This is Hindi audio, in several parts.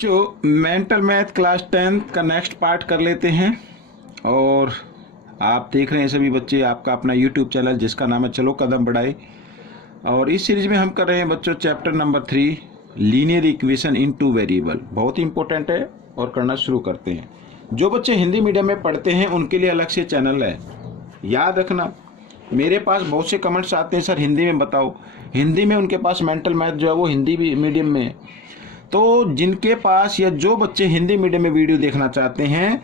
बच्चों मेंटल मैथ क्लास 10 का नेक्स्ट पार्ट कर लेते हैं। और आप देख रहे हैं सभी बच्चे आपका अपना यूट्यूब चैनल जिसका नाम है चलो कदम बढ़ाए। और इस सीरीज में हम कर रहे हैं बच्चों chapter number 3 linear equation in two variable. बहुत ही इंपॉर्टेंट है और करना शुरू करते हैं। जो बच्चे हिंदी मीडियम में पढ़ते हैं उनके लिए अलग से चैनल है, याद रखना। मेरे पास बहुत से कमेंट्स आते हैं, सर हिंदी में बताओ। हिंदी में उनके पास मेंटल मैथ जो है वो हिंदी मीडियम में है। तो जिनके पास या जो बच्चे हिंदी मीडियम में वीडियो देखना चाहते हैं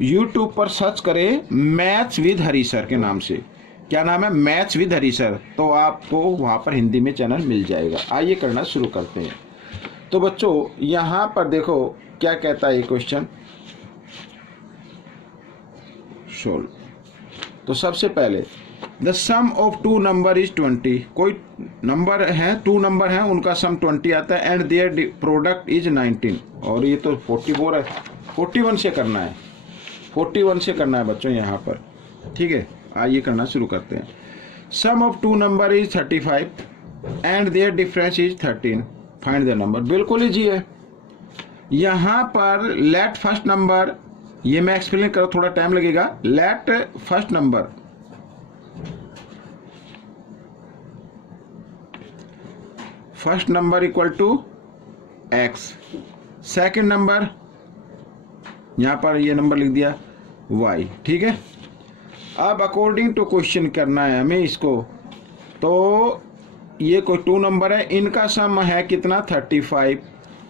यूट्यूब पर सर्च करें मैथ्स विद हरी सर के नाम से। क्या नाम है? Maths with Hari sir. तो आपको वहाँ पर हिंदी में चैनल मिल जाएगा। आइए करना शुरू करते हैं। तो बच्चों यहाँ पर देखो क्या कहता है ये क्वेश्चन सोल्व। तो सबसे पहले the sum of two number is 20। कोई नंबर है, टू नंबर है, उनका सम 20 आता है एंड देयर प्रोडक्ट इज 19। और ये तो 44 है, 41 से करना है, 41 से करना है बच्चों यहाँ पर। ठीक है, आइए करना शुरू करते हैं। Sum of two number is 35 and their difference is 13। Find the number. बिल्कुल ईजी है। यहाँ पर लेट फर्स्ट नंबर, ये मैं एक्सप्लेन करूँ थोड़ा टाइम लगेगा। Let first number equal to x, second number यहां पर ये नंबर लिख दिया y। ठीक है, अब अकॉर्डिंग टू क्वेश्चन करना है हमें इसको। तो ये कोई टू नंबर है, इनका सम है कितना 35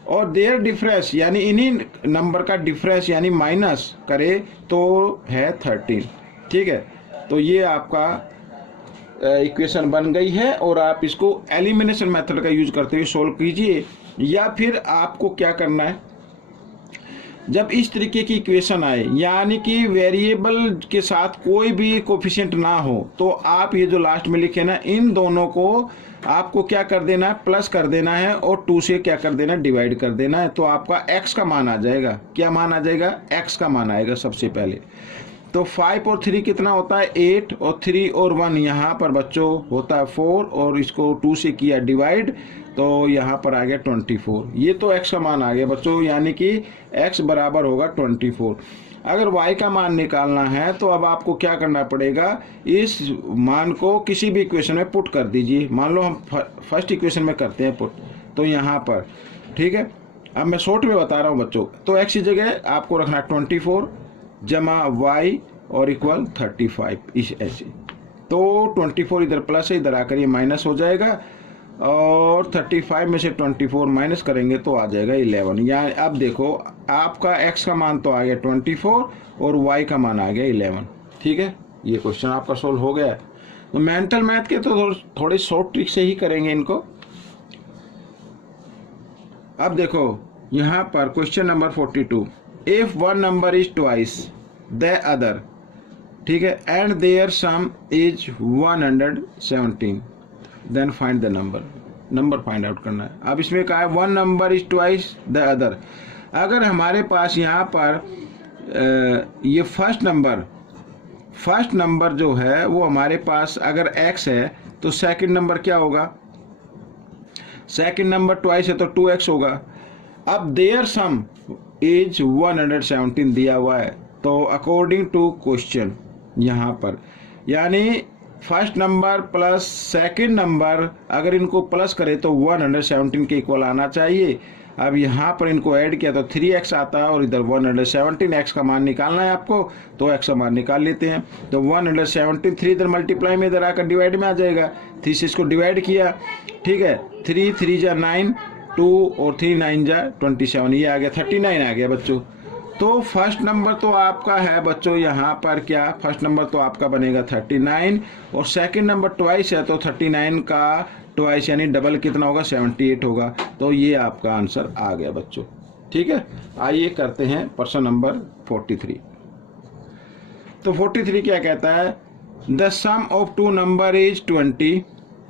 और देयर डिफरेंस यानी इन्हीं नंबर का डिफरेंस यानी माइनस करे तो है 13। ठीक है, तो ये आपका इक्वेशन बन गई है और आप इसको एलिमिनेशन मेथड का यूज करते हुए सोल्व कीजिए। या फिर आपको क्या करना है, जब इस तरीके की इक्वेशन आए यानी कि वेरिएबल के साथ कोई भी कोफिशिएंट ना हो तो आप ये जो लास्ट में लिखे ना इन दोनों को आपको क्या कर देना है, प्लस कर देना है और 2 से क्या कर देना है, डिवाइड कर देना है। तो आपका x का मान आ जाएगा। क्या मान आ जाएगा? x का मान आएगा सबसे पहले। तो 5 और 3 कितना होता है 8 और 3 और 1 यहाँ पर बच्चों होता है 4 और इसको 2 से किया डिवाइड तो यहाँ पर आ गया 24। ये तो x का मान आ गया बच्चों, यानी कि x बराबर होगा 24। अगर y का मान निकालना है तो अब आपको क्या करना पड़ेगा, इस मान को किसी भी इक्वेशन में पुट कर दीजिए। मान लो हम फर्स्ट इक्वेशन में करते हैं पुट, तो यहाँ पर ठीक है। अब मैं शॉर्ट में बता रहा हूँ बच्चों। तो x की जगह आपको रखना 24 जमा y और इक्वल 35 इस ऐसे। तो 24 इधर प्लस है, इधर आकर ये माइनस हो जाएगा और 35 में से 24 माइनस करेंगे तो आ जाएगा 11। यानी अब देखो आपका x का मान तो आ गया 24 और y का मान आ गया 11। ठीक है, ये क्वेश्चन आपका सोल्व हो गया है। तो मेंटल मैथ के तो थोड़े शॉर्ट ट्रिक से ही करेंगे इनको। अब देखो यहाँ पर question number 42, if one number is twice the other, ठीक है, and their sum is 117, then find the number find out करना है। अब इसमें कहा है one number is twice the other. अगर हमारे पास यहाँ पर ये फर्स्ट नंबर जो है वो हमारे पास अगर x है तो सेकंड नंबर क्या होगा, सेकंड नंबर ट्वाइस है तो 2x होगा। अब देयर सम इज 117 दिया हुआ है, तो अकॉर्डिंग टू क्वेश्चन यहाँ पर यानी first number plus second number अगर इनको प्लस करें तो 117 के इक्वल आना चाहिए। अब यहाँ पर इनको ऐड किया तो 3x आता है और इधर 117 x का मान निकालना है आपको, तो x का मान निकाल लेते हैं। तो 117 3 इधर मल्टीप्लाई में इधर आकर डिवाइड में आ जाएगा। 3 से इसको डिवाइड किया, ठीक है, 3 3 जा 9, 2 और 3 9 जा 27, ये आ गया 39 आ गया बच्चों। तो फर्स्ट नंबर तो आपका है बच्चों यहाँ पर क्या, फर्स्ट नंबर तो आपका बनेगा 39 और सेकंड नंबर ट्वाइस है तो 39 का ट्वाइस यानी डबल कितना होगा 78 होगा। तो ये आपका आंसर आ गया बच्चों। ठीक है, आइए करते हैं प्रश्न नंबर 43। तो 43 क्या कहता है, the sum of two number is 20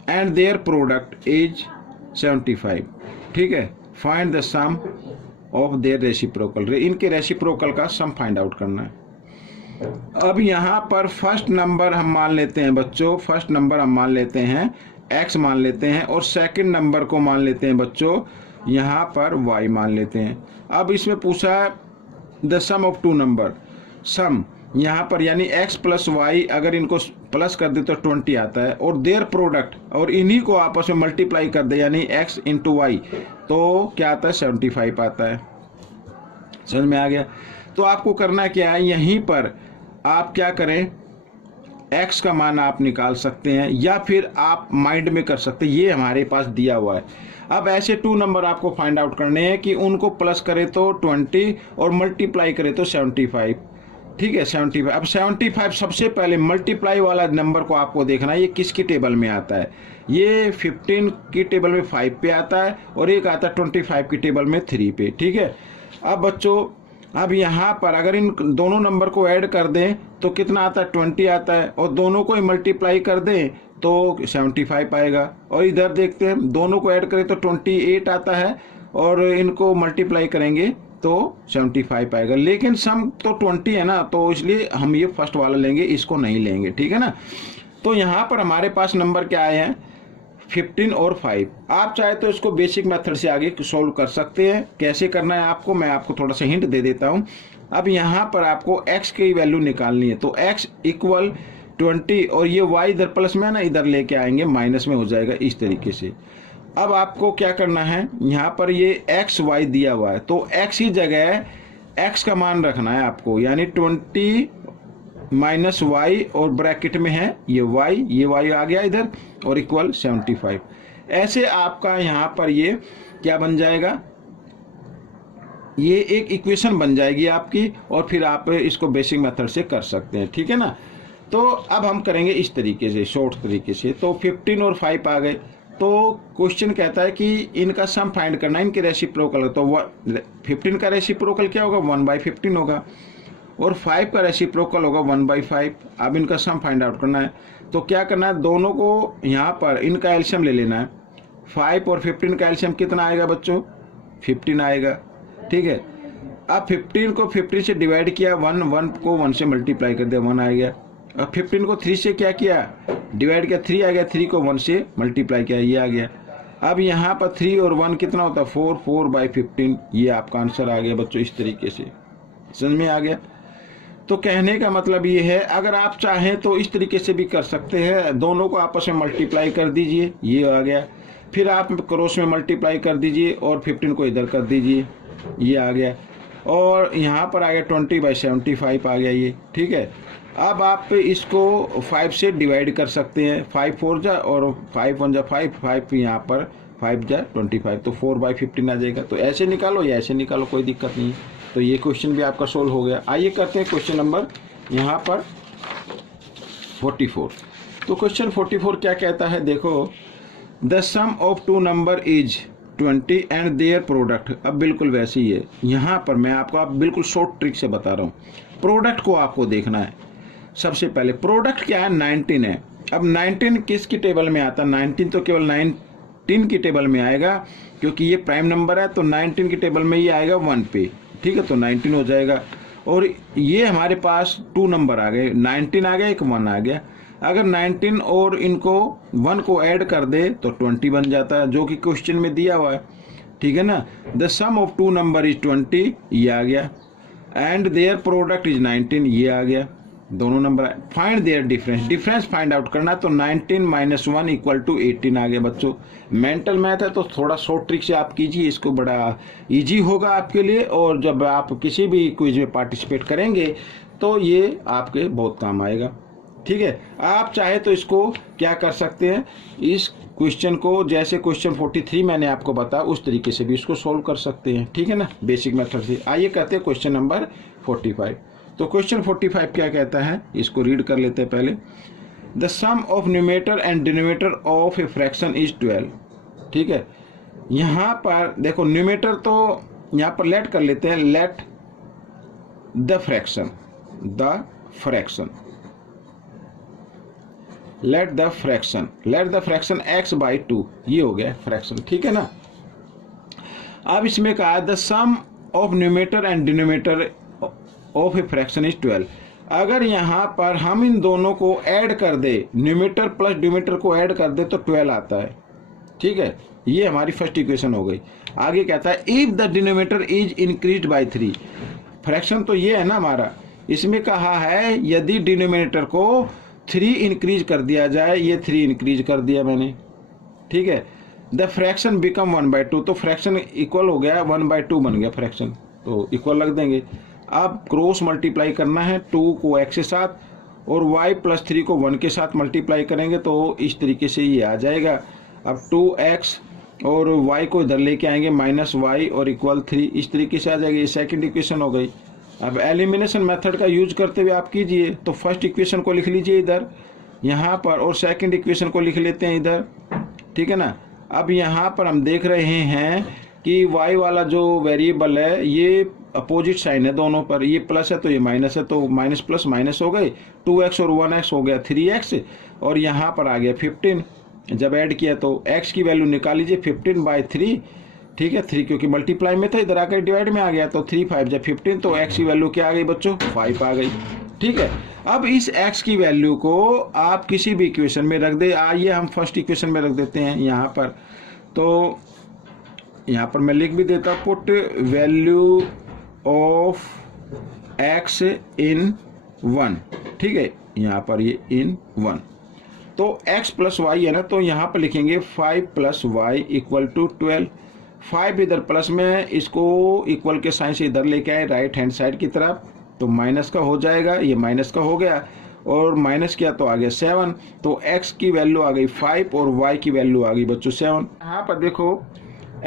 and their product is 75। ठीक है, find the sum of their reciprocal. इनके रेसिप्रोकल का सम फाइंड आउट करना है। अब यहाँ पर फर्स्ट नंबर हम मान लेते हैं बच्चों, फर्स्ट नंबर हम मान लेते हैं x मान लेते हैं और सेकंड नंबर को मान लेते हैं बच्चों यहाँ पर y मान लेते हैं। अब इसमें पूछा है the sum of two number, sum यहाँ पर यानी x प्लस वाई अगर इनको प्लस कर दे तो 20 आता है, और देयर प्रोडक्ट और इन्हीं को आपस में मल्टीप्लाई कर दे यानी x इंटू वाई तो क्या आता है 75 आता है। समझ में आ गया। तो आपको करना क्या है, यहीं पर आप क्या करें, x का मान आप निकाल सकते हैं या फिर आप माइंड में कर सकते हैं, ये हमारे पास दिया हुआ है। अब ऐसे टू नंबर आपको फाइंड आउट करने हैं कि उनको प्लस करे तो 20 और मल्टीप्लाई करे तो 75। ठीक है 75। अब 75 सबसे पहले मल्टीप्लाई वाला नंबर को आपको देखना है ये किसकी टेबल में आता है। ये 15 की टेबल में 5 पे आता है और एक आता है 25 की टेबल में 3 पे। ठीक है। अब बच्चों अब यहाँ पर अगर इन दोनों नंबर को ऐड कर दें तो कितना आता है 20 आता है, और दोनों को ही मल्टीप्लाई कर दें तो 75 आएगा। और इधर देखते हैं दोनों को ऐड करें तो 28 आता है और इनको मल्टीप्लाई करेंगे तो 75 आएगा। लेकिन सम तो 20 है ना, तो इसलिए हम ये फर्स्ट वाला लेंगे, इसको नहीं लेंगे। ठीक है ना। तो यहाँ पर हमारे पास नंबर क्या आए हैं 15 और 5। आप चाहे तो इसको बेसिक मेथड से आगे सोल्व कर सकते हैं। कैसे करना है आपको मैं आपको थोड़ा सा हिंट दे देता हूँ। अब यहाँ पर आपको x की वैल्यू निकालनी है, तो x इक्वल 20 और ये y इधर प्लस में है ना, इधर लेके आएंगे माइनस में हो जाएगा इस तरीके से। अब आपको क्या करना है, यहाँ पर ये x y दिया हुआ है तो x ही जगह x का मान रखना है आपको, यानी 20 माइनस वाई और ब्रैकेट में है ये y आ गया इधर और इक्वल 75। ऐसे आपका यहाँ पर ये क्या बन जाएगा, ये एक इक्वेशन बन जाएगी आपकी, और फिर आप इसको बेसिक मेथड से कर सकते हैं। ठीक है ना। तो अब हम करेंगे इस तरीके से शॉर्ट तरीके से। तो 15 और 5 आ गए, तो क्वेश्चन कहता है कि इनका सम फाइंड करना है, इनके रेसिप्रोकल। तो 15 का रेसिप्रोकल क्या होगा 1/15 होगा, और 5 का रेसिप्रोकल होगा 1/5। अब इनका सम फाइंड आउट करना है, तो क्या करना है, दोनों को यहाँ पर इनका एलसीएम ले लेना है। 5 और 15 का एलसीएम कितना आएगा बच्चों 15 आएगा। ठीक है। अब 15 को 15 से डिवाइड किया, 1 को 1 से मल्टीप्लाई कर दिया 1 आ गया। अब 15 को 3 से क्या किया डिवाइड किया 3 आ गया, 3 को 1 से मल्टीप्लाई किया ये आ गया। अब यहाँ पर 3 और 1 कितना होता है 4/15, ये आपका आंसर आ गया बच्चों इस तरीके से। समझ में आ गया। तो कहने का मतलब ये है अगर आप चाहें तो इस तरीके से भी कर सकते हैं, दोनों को आपस में मल्टीप्लाई कर दीजिए ये आ गया, फिर आप क्रॉस में मल्टीप्लाई कर दीजिए और 15 को इधर कर दीजिए ये आ गया, और यहाँ पर आ गया 20/75 आ गया ये। ठीक है। अब आप इसको 5 से डिवाइड कर सकते हैं, 5 4 जा और 5 1 जा 5 यहाँ पर 5 जा 25, तो 4/15 आ जाएगा। तो ऐसे निकालो या ऐसे निकालो कोई दिक्कत नहीं। तो ये क्वेश्चन भी आपका सोल्व हो गया। आइए करते हैं क्वेश्चन नंबर यहाँ पर 44। तो क्वेश्चन 44 क्या कहता है, देखो the sum of two number is 20 and their product. अब बिल्कुल वैसे ही है, यहाँ पर मैं आपको आप बिल्कुल शॉर्ट ट्रिक से बता रहा हूँ। प्रोडक्ट को आपको देखना है। सबसे पहले प्रोडक्ट क्या है 19 है। अब 19 किसकी टेबल में आता है, 19 तो केवल 19 की टेबल में आएगा क्योंकि ये प्राइम नंबर है, तो 19 की टेबल में ये आएगा 1 पे। ठीक है। तो 19 हो जाएगा, और ये हमारे पास 2 नंबर आ गए, 19 आ गया एक 1 आ गया। अगर 19 और इनको 1 को ऐड कर दे तो 20 बन जाता है, जो कि क्वेश्चन में दिया हुआ है। ठीक है ना। The sum of two number is 20 ये आ गया, एंड देयर प्रोडक्ट इज 19 ये आ गया। दोनों number find their difference find out करना, तो 19 - 1 = 18 आ गया बच्चों। मेंटल मैथ है तो थोड़ा शॉर्ट ट्रिक से आप कीजिए, इसको बड़ा इजी होगा आपके लिए, और जब आप किसी भी क्विज में पार्टिसिपेट करेंगे तो ये आपके बहुत काम आएगा। ठीक है। आप चाहे तो इसको क्या कर सकते हैं, इस क्वेश्चन को जैसे क्वेश्चन 43 मैंने आपको बताया उस तरीके से भी इसको सोल्व कर सकते हैं। ठीक है ना, बेसिक मेथड से। आइए करते हैं क्वेश्चन नंबर 45। तो क्वेश्चन 45 क्या कहता है, इसको रीड कर लेते हैं पहले। The sum of numerator and denominator of a fraction is 12। ठीक है। यहाँ पर देखो न्यूमेटर तो यहाँ पर लेट कर लेते हैं, let the fraction let the fraction x/2 ये हो गया फ्रैक्शन। ठीक है ना। अब इसमें कहा है the sum of numerator and denominator of a fraction is 12। अगर यहाँ पर हम इन दोनों को ऐड कर दे, न्यूमेटर प्लस डिनोमिनेटर को ऐड कर दे तो 12 आता है। ठीक है। ये हमारी फर्स्ट इक्वेशन हो गई। आगे कहता है if the denominator is increased by 3। Fraction तो ये है ना हमारा, इसमें कहा है यदि डिनोमिनेटर को 3 इंक्रीज कर दिया जाए, ये 3 इंक्रीज कर दिया मैंने, ठीक है, द फ्रैक्शन बिकम 1/2, तो फ्रैक्शन इक्वल हो गया 1/2 बन गया फ्रैक्शन, तो इक्वल रख देंगे। अब क्रॉस मल्टीप्लाई करना है 2 को x के साथ और y प्लस 3 को 1 के साथ मल्टीप्लाई करेंगे तो इस तरीके से ये आ जाएगा। अब 2x और y को इधर लेके आएंगे -y और इक्वल 3, इस तरीके से आ जाएगी। ये सेकंड इक्वेशन हो गई। अब एलिमिनेशन मेथड का यूज करते हुए आप कीजिए, तो फर्स्ट इक्वेशन को लिख लीजिए इधर यहाँ पर और सेकंड इक्वेशन को लिख लेते हैं इधर, ठीक है ना। अब यहाँ पर हम देख रहे हैं कि y वाला जो वेरिएबल है ये अपोजिट साइन है दोनों पर, ये प्लस है तो ये माइनस है, तो माइनस प्लस माइनस हो गए, 2x और 1x हो गया 3x और यहाँ पर आ गया 15। जब ऐड किया तो x की वैल्यू निकाल लीजिए 15/3, ठीक है, 3 क्योंकि मल्टीप्लाई में था, इधर आकर डिवाइड में आ गया तो 3 5 जब 15, तो x की वैल्यू क्या आ गई बच्चों 5 आ गई, ठीक है। अब इस x की वैल्यू को आप किसी भी इक्वेशन में रख दे, आइए हम फर्स्ट इक्वेशन में रख देते हैं यहाँ पर, तो यहाँ पर मैं लिख भी देता पुट वैल्यू ऑफ x इन 1, ठीक है, यहाँ पर ये इन 1, तो x प्लस वाई है ना, तो यहाँ पर लिखेंगे 5 + y इक्वल टू 12। 5 इधर प्लस में, इसको इक्वल के साइन से इधर लेके आए राइट हैंड साइड की तरफ, तो माइनस का हो जाएगा, ये माइनस का हो गया और माइनस किया तो आ गया 7, तो x की वैल्यू आ गई 5 और y की वैल्यू आ गई बच्चों 7। यहाँ पर देखो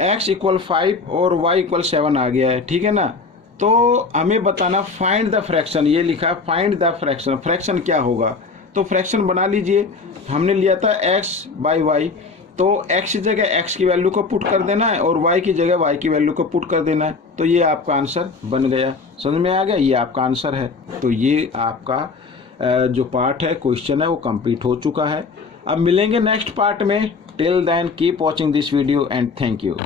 x इक्वल 5 और y इक्वल 7 आ गया है, ठीक है ना। तो हमें बताना फाइंड द फ्रैक्शन, ये लिखा फाइंड द फ्रैक्शन, फ्रैक्शन क्या होगा, तो फ्रैक्शन बना लीजिए। हमने लिया था x/y, तो x की जगह x की वैल्यू को पुट कर देना है और y की जगह y की वैल्यू को पुट कर देना है, तो ये आपका आंसर बन गया। समझ में आ गया, ये आपका आंसर है। तो ये आपका जो पार्ट है क्वेश्चन है वो कंप्लीट हो चुका है। अब मिलेंगे नेक्स्ट पार्ट में। Till then keep watching this video and thank you.